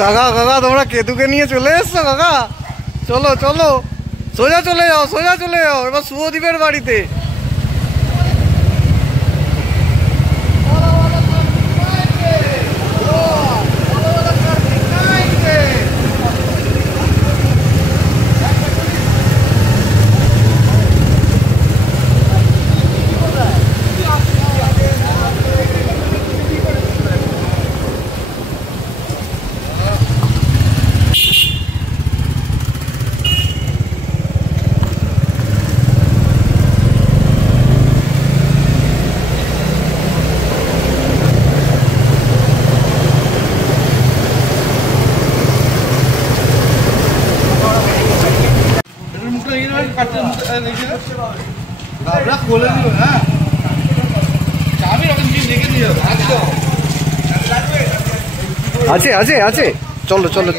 কাকা কাকা তোমরা কেতুকে নিয়ে চলে এসছো কাকা? চলো চলো, সোজা চলে যাও, সোজা চলে যাও এবার শুভদীপের বাড়িতে। আছে আছে আছে, চলো চলো।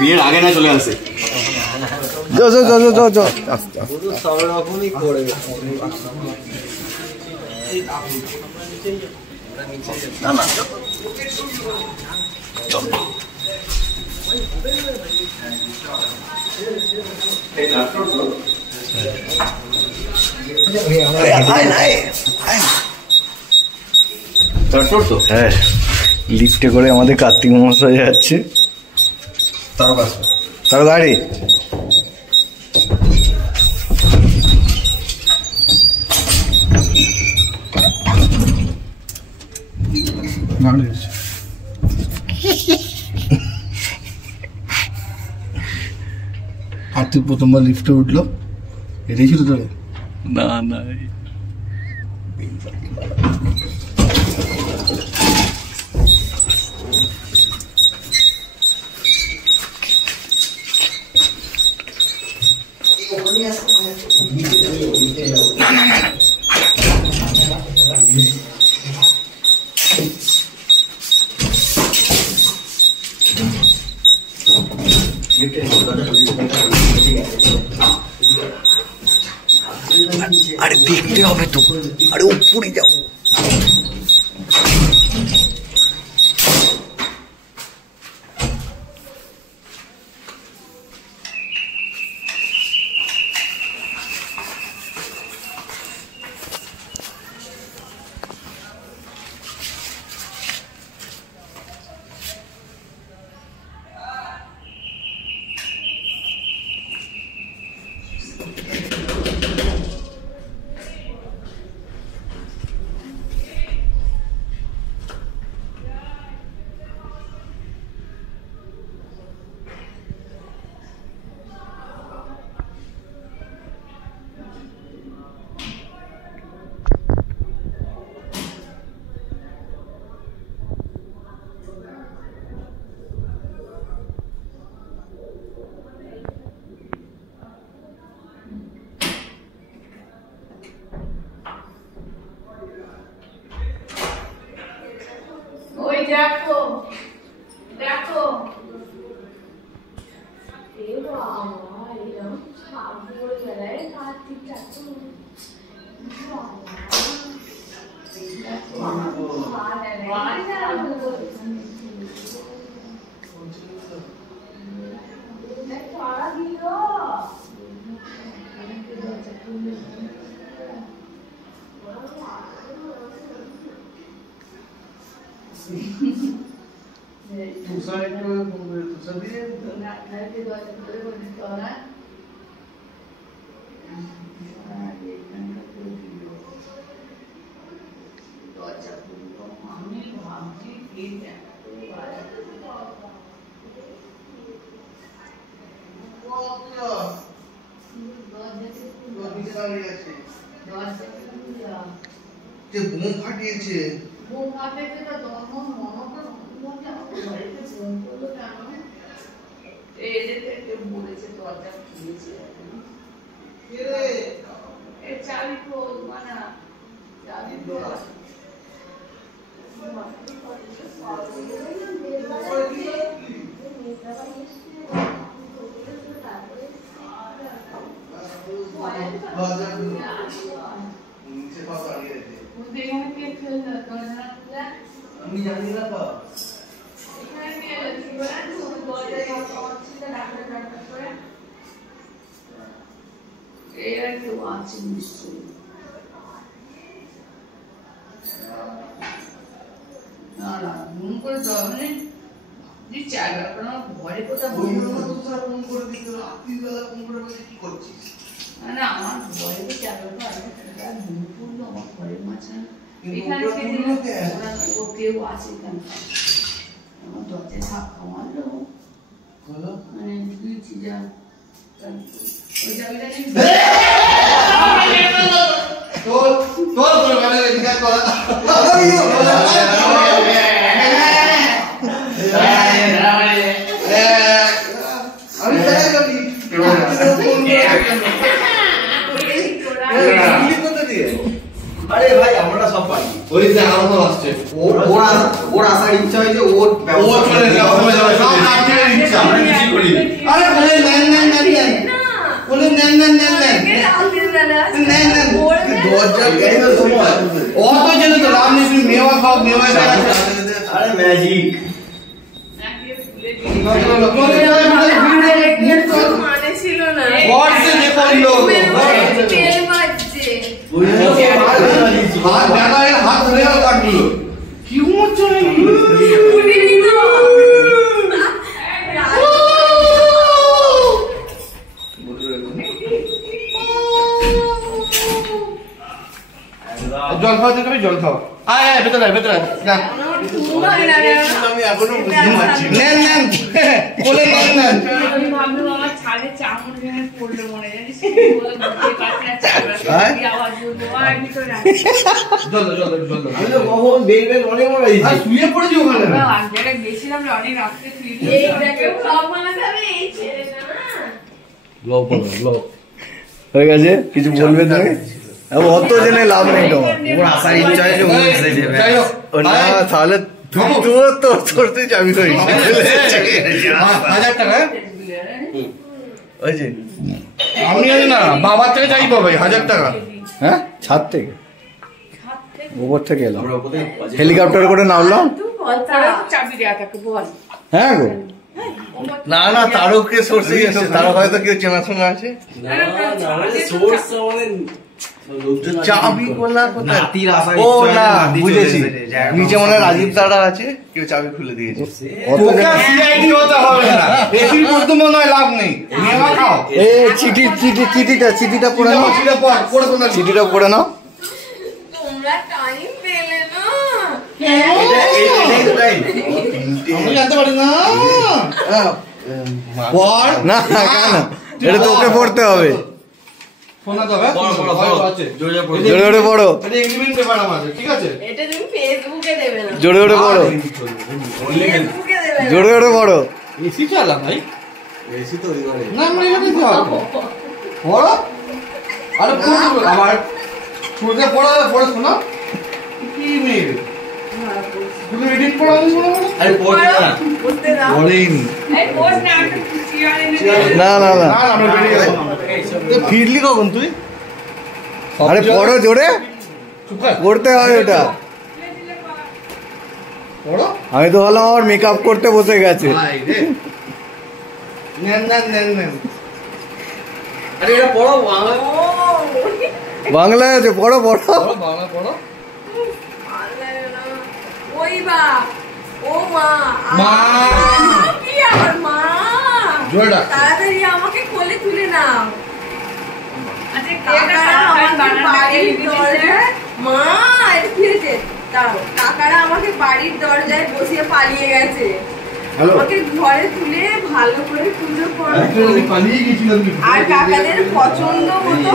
বিয়ের আগে না চলে আসে। হ্যাঁ, লিফটে করে আমাদের কার্তিক মশাই যাচ্ছে তাড়াতাড়ি। কার্তিক প্রথমবার লিফটে উঠলো, এটাই ছিল তো? না না, আরে দেখতে হবে তো, আরে উপরে যাবো। দেখো দেখো এরকম সাবুর বেলায় কার্তিক দেখো দাঁড়িয়ে আছে যে বোম ফাটিয়েছে আমি জানি না তো ঘরে কোথাও ফোন করে দিত রাত্রিবেলা ফোন করে বলছে কি করছিস না আমার ঘরে তো চালাতো আর ঘুম পড়লো আমার ঘরের মাঝখানে এখানে কেউ আছে এখানে আমার দরজায় ধাক্কা মারলো মানে তুই যা ওই জায়গাটা আরে ভাই আমরা সব পারি ওই যে আরো আসছে ওর আসার ইচ্ছা হয়েছে ওর ও চলে যাও সময় যাবে সব কাটিয়ে ইচ্ছা আমরা কিছু করি আরে বলে নেন বলে নেন দরজা গেই তো সময় ও তো জানে তো রাম ने মেওয়া খাও মেওয়া আরে ম্যাজিক মানে ছিল না और से देखो लोग तेल बाजছে हाथ ज्यादा है हाथ धरे और काट लो क्यों चले উড়িনি তো জল খাও তো তুমি জল খাও আয় ভেতরে না আমি এখনো বুঝতে পারছি নেন বলে নেন আমি ভাবলাম আমার ছাদে চামড় ভেঙে পড়লো মনে জানিস বলে বুঝতে পারছি না কি আওয়াজ হলো আর ভিতরে জল আমি তো কখন বেল অনেক বড় হয়েছে শুয়ে পড়েছি ওখানে আর জায়গায় গেছিলাম অনেক রাত্রে ফিরলাম এই দেখে সব মনে যাবে এই ছেলেটা না হয়ে গেছে কিছু বলবে তুমি অত জেনে লাভ নেই তোমার ওর আসার ইচ্ছা হয়েছে ও এসে যাবে যাই হোক না তাহলে তুই তো তোরতে যাবি তো 1000 টাকা ওই যে আমি জানি না বাবার থেকে চাই পাবে 1000 টাকা হ্যাঁ ছাদ থেকে উপর থেকে এলাম হেলিকপ্টার করে নামলাম চাবি দেওয়া থাকে বল হ্যাঁ গো না তারকে সোর্সে গেছে তার হয়তো কেউ চেনাশোনা আছে চাবি কোলা কোথায় নাতির আসার ও ইচ্ছা না নাতি চলে বুঝেছি এসেছে, জায়গা নিচে মনে হয় রাজীব দাদা আছে কেউ চাবি খুলে দিয়েছে অত সিআইডি হতে হবে না এসির মধ্যে মনে হয় লাভ নেই মেওয়া খাও এই চিঠিটা পড়ে নাও চিঠিটা পড়ে নাও তোমরা টাইম পেলে না এটাই তো টাইম আমি জানতে পারি না পড় না কেন এটা তোকে পড়তে হবে ফোন দেবে আছে জোরে জোরে পড়ো এটা এগ্রিমেন্ট পেপার আমার আছে ঠিক আছে এটা তুমি ফেসবুকে দেবে না জোরে জোরে পড়ো ফেসবুকে দেবে না জোরে জোরে পড়ো এসি চালা ভাই এসি তো ওই ঘরে না আমরা এখানে কি হবে পড়ো আরে পড়ো আবার পড়ে শোনো কি মেয়ে তুমি এডিট পড়া আমি শোনো আরে পড়তে না বুঝতে দাও বলেইনি এই পোজ না একটা চিয়ারে না না আমরা বেরিয়ে গেলাম ফিরলি কখন তুই আরে পড়ো জোরে চুপ কর পড়তে হয় ওটা পড়ো আমি তো ভাবলাম আমার মেকআপ করতে বসে গেছে ভাই রে নেন আরে এটা পড়ো বাংলায় আছে পড়ো পড়ো পড়ো বাংলা পড়ো ওই বা ও মা মা। কি আর মা জোরে ডাকছে। তাড়াতাড়ি আমাকে কোলে তুলে নাও আচ্ছা কাকারা আমাকে বাড়ির দরজায় মা এটা কি হয়েছে দাঁড়াও কাকারা আমাকে বাড়ির দরজায় বসিয়ে পালিয়ে গেছে আমাকে ঘরে তুলে ভালো করে পুজো করবো আর কাকাদের পছন্দ মতো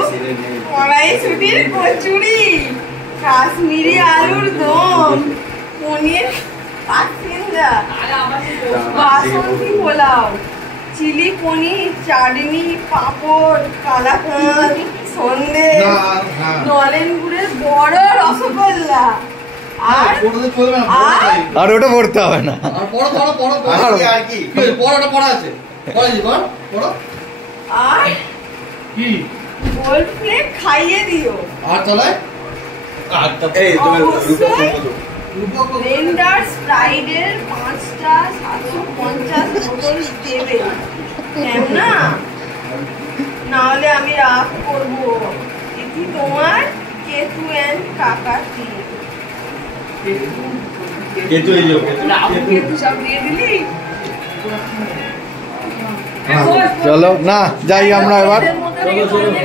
কড়াইশুটির কচুরি, কাশ্মীরি আলুর দম, পনির পাখিন্দা, বাসন্তী পোলাও, চিলি পনির, চাটনি, পাঁপড়, কালাকাঁদ, সন্দেশ, নলেন গুড়ের বড় রসগোল্লা আর ওটা পড়তে হবে না। আর কি আর গোল্ড প্লেট খাইয়ে দিও। এই তোমার রেন্ডার স্প্রাইডের 5টা 750 বোতল দেবে না, নাহলে আমি রাগ করবো। এটি তোমার কেতু অ্যান্ড কাকাতি। কেতু সব দিয়ে দিলি। চলো না যাই আমরা এবার,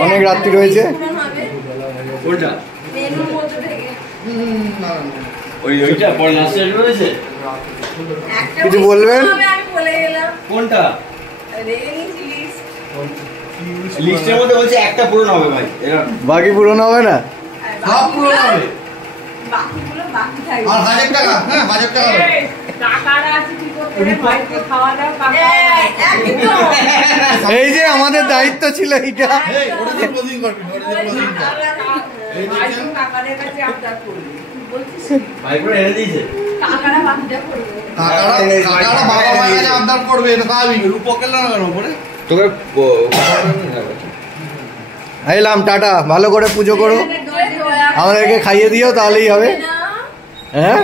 অনেক রাত্রি রয়েছে। কোনটা? মেনুর মধ্যে থেকে ওইটা পরে লাস্টে রয়েছে। একটা কিছু বলবেন? আমি বলে গেলাম কোনটা? লিস্ট লিস্টের মধ্যে বলছে একটা পূরণ হবে ভাই, এরা বাকি পূরণ হবে না। সব পুরো হবে। বাকিগুলো বাকি থাকবে। আর 1000 টাকা, হ্যাঁ 1000 টাকা হবে। টাকাটা আছে কি করতে ভাইকে খাওয়া দাও কাকা। একদম এই যে আমাদের দায়িত্ব ছিল এইটা। এই ওটা দিয়ে ক্লোজিং করবি, ওটা দিয়ে ক্লোজিং কর। ভাইকে কাকাদের কাছে আবদার করবি। বলছিস ভাই করে এনে দিয়েছে। কাকারা বাকিটা করবে। কাকারা বাবা মায়ের কাছে আবদার করবে, এটা স্বাভাবিক। রূপকের না কেন উপরে? তোকে এলাম, টাটা, ভালো করে পুজো করো, আমাদেরকে খাইয়ে দিও, তাহলেই হবে। হ্যাঁ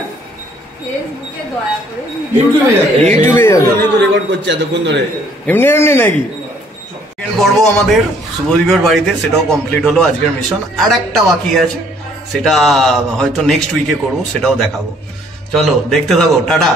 ফেসবুকে দয়া করে ইউটিউবে যাবে। ইউটিউবে যাবে। তো রেকর্ড করছে এতক্ষণ ধরে। এমনি এমনি নাকি? সেকেন্ড পর্ব আমাদের শুভদীপের বাড়িতে, সেটাও কমপ্লিট হলো আজকের মিশন। আর একটা বাকি আছে, সেটা হয়তো নেক্সট উইকে করবো, সেটাও দেখাবো। চলো দেখতে থাকো, টাটা।